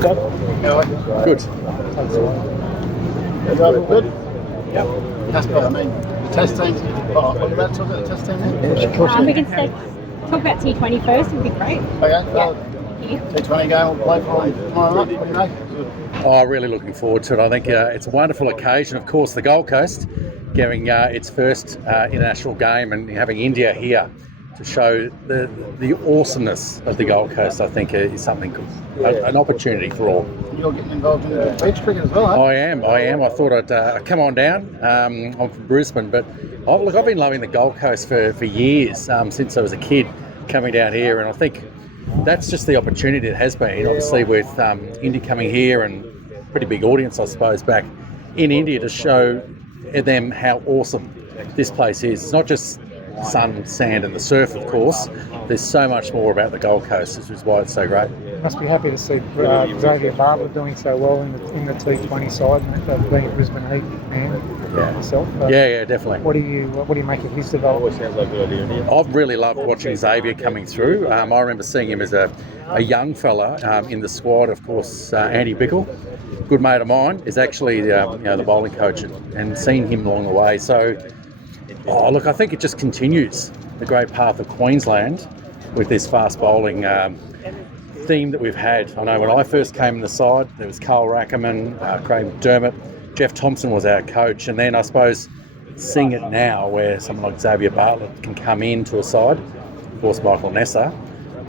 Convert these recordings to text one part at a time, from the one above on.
Scott? Good. Good? Yep. Casper, I mean, test team. What are you about to talk about the test team then? We can talk about T20 first, it would be great. Okay, T20 game will play for tomorrow night, what do you make? Oh, really looking forward to it. I think it's a wonderful occasion. Of course, the Gold Coast getting its first international game and having India here to show the awesomeness of the Gold Coast, I think is something good. An opportunity for all. You're getting involved in the beach cricket as well, eh? I am. I thought I'd come on down. I'm from Brisbane, but I've been loving the Gold Coast for years, since I was a kid coming down here, and I think that's just the opportunity it has been. Obviously with India coming here and pretty big audience, I suppose, back in India to show them how awesome this place is. It's not just sun, sand and the surf, of course. There's so much more about the Gold Coast, which is why it's so great. You must be happy to see Jasprit Bumrah doing so well in the T20 side, being a Brisbane Heat man yourself. Yeah, definitely. What do you make of his development? I've really loved watching Xavier coming through. I remember seeing him as a young fella in the squad. Of course, Andy Bickle, good mate of mine, is actually the bowling coach, and seeing him along the way. So, look, I think it just continues the great path of Queensland with this fast bowling theme that we've had. I know when I first came in the side, there was Carl Rackerman, Craig McDermott, Jeff Thompson was our coach, and then I suppose seeing it now where someone like Xavier Bartlett can come into a side, of course Michael Nessa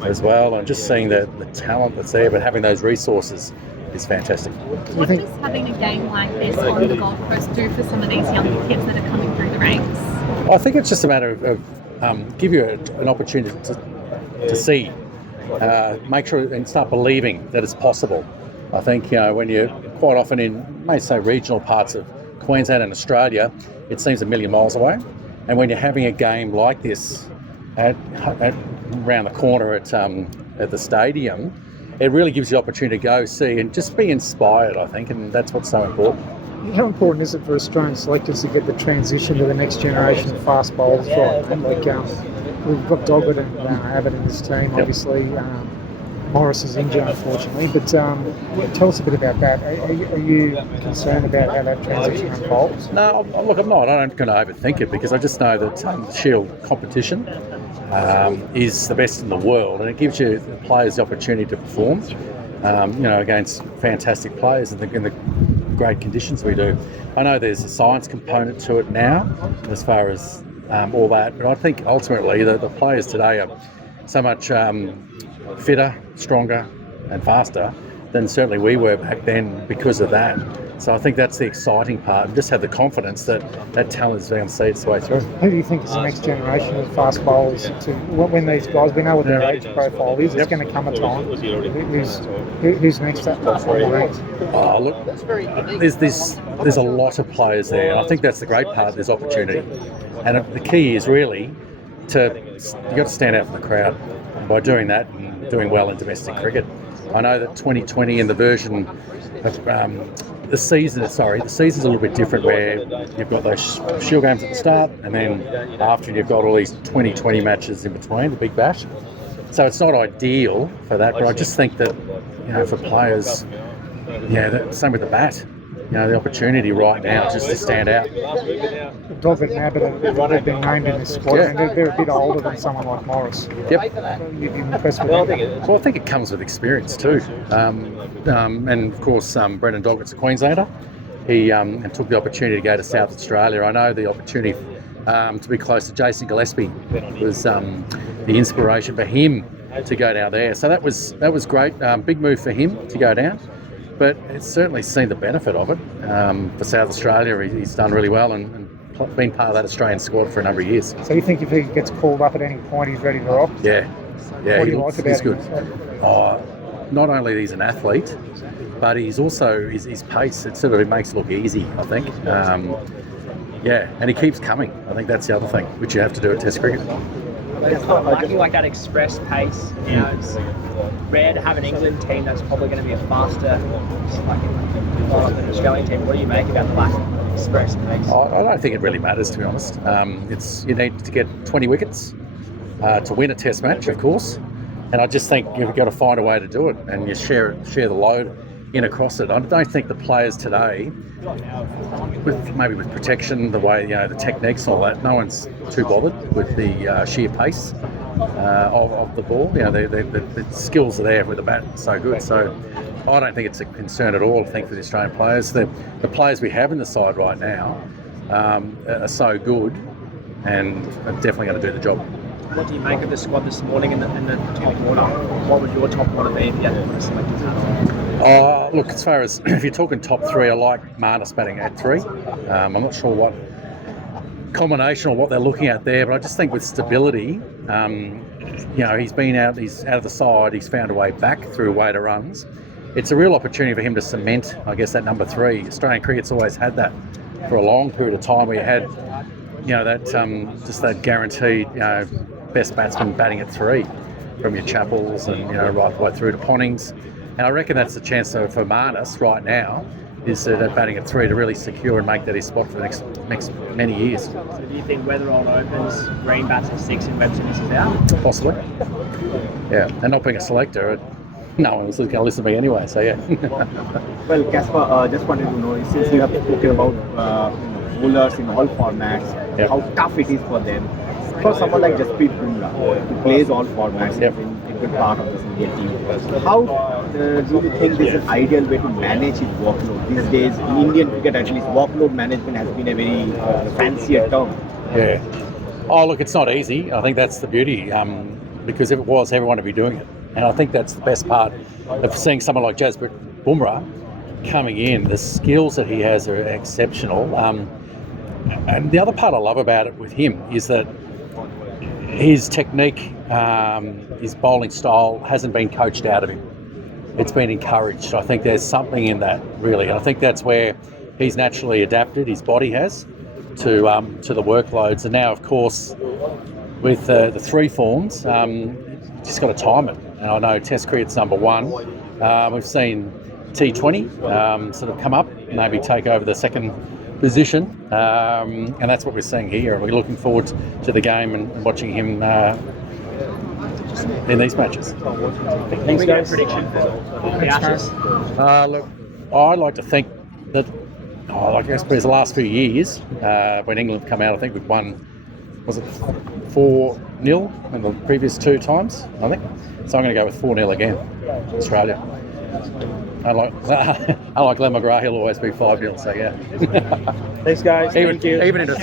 as well, and just seeing the talent that's there, but having those resources is fantastic. What does having a game like this on the Gold Coast do for some of these young kids that are coming through the ranks? I think it's just a matter of give you an opportunity to see, make sure and start believing that it's possible. I think when you're quite often in, may say, regional parts of Queensland and Australia, it seems a million miles away. And when you're having a game like this at around the corner at the stadium, it really gives you the opportunity to go see and just be inspired, I think, and that's what's so important. How important is it for Australian selectors to get the transition to the next generation of fast bowlers right? And we've got Doggett and Abbott in this team, obviously. Morris is injured, unfortunately, but tell us a bit about that. Are you concerned about how that transition unfolds? No, look, I'm not. I'm not going to overthink it, because I just know that the Shield competition is the best in the world, and it gives you the players the opportunity to perform, against fantastic players in the great conditions we do. I know there's a science component to it now, as far as all that, but I think ultimately the players today are so much fitter, stronger and faster than certainly we were back then because of that. So I think that's the exciting part, and just have the confidence that talent is going to see its way through. Who do you think is the next generation of fast bowlers? When these guys, we know what their age profile is, it's going to come a time. Who's next up on the ranks? Oh, look, there's a lot of players there, and I think that's the great part of this opportunity. And the key is really you've got to stand out from the crowd, and by doing that and doing well in domestic cricket. I know that 2020 in the version of the season's a little bit different, where you've got those Shield games at the start, and then after you've got all these 2020 matches in between, the Big Bash. So it's not ideal for that, but I just think that, for players, same with the bat, the opportunity right now just to stand out. Doggett and Abbott, they've been named in this squad, and they're a bit older than someone like Morris. Yep. You'd be impressed with that? Well, I think it comes with experience too. And of course, Brendan Doggett's a Queenslander. He took the opportunity to go to South Australia. I know the opportunity to be close to Jason Gillespie was the inspiration for him to go down there. So that was great. Big move for him to go down. But it's certainly seen the benefit of it. For South Australia, he's done really well and been part of that Australian squad for a number of years. So you think if he gets called up at any point, he's ready to rock? Yeah. What do you like about he's him? Good. Not only he's an athlete, but he's also his pace. It makes it look easy, I think. And he keeps coming. I think that's the other thing, which you have to do at Test cricket. It's not like that express pace. It's rare to have an England team that's probably going to be a faster, than an Australian team. What do you make about the lack of express pace? I don't think it really matters, to be honest. You need to get 20 wickets to win a Test match, of course. And I just think you've got to find a way to do it, and you share the load in across it. I don't think the players today, with protection, the way the techniques and all that, no one's too bothered with the sheer pace of the ball. The skills are there with the bat so good. So I don't think it's a concern at all. I think for the Australian players, the players we have in the side right now are so good and are definitely going to do the job. What do you make of the squad this morning in the top order? What would your top order be if you had to put a selector's hat on? Look, as far as if you're talking top three, I like Marnus batting at 3. I'm not sure what combination or what they're looking at there, but I just think with stability, he's been out of the side, he's found a way back through weighted runs. It's a real opportunity for him to cement, I guess, that number 3. Australian cricket's always had that for a long period of time, where you had, that guaranteed, best batsman batting at 3, from your Chappells and right through to Ponnings. And I reckon that's the chance for Marnus right now, is that batting at 3 to really secure and make that his spot for the next many years. So do you think Weatherall opens, Green bats at 6 and Webster misses out? Possibly. Yeah, and not being a selector, no one was going to listen to me anyway, so yeah. Well, Casper, just wanted to know, since you have spoken about bowlers in all formats, how tough it is for them. For someone like Jasprit Bumrah, who plays all formats, in a good part of this Indian team, how do you think this is an ideal way to manage his workload? These days, in Indian cricket at least, workload management has been a very fancier term. Yeah. Oh, look, it's not easy. I think that's the beauty, because if it was, everyone would be doing it. And I think that's the best part of seeing someone like Jasprit Bumrah coming in. The skills that he has are exceptional. And the other part I love about it with him is that his technique, his bowling style hasn't been coached out of him. It's been encouraged. I think there's something in that, really. And I think that's where he's naturally adapted, his body has, to the workloads. And now, of course, with the 3 forms, just got to time it. And I know Test cricket's number 1. We've seen T20 sort of come up, maybe take over the second position, and that's what we're seeing here. We're looking forward to the game and watching him in these matches. Thanks, guys. Prediction for the Ashes? Look, I'd like to think that, I guess the last few years, when England have come out, I think we've won, was it 4-0 in the previous 2 times, I think. So I'm going to go with 4-0 again, Australia. Unlike Glenn McGrath, he'll always be 5-0, so yeah. Thanks, guys. Thank you. Even into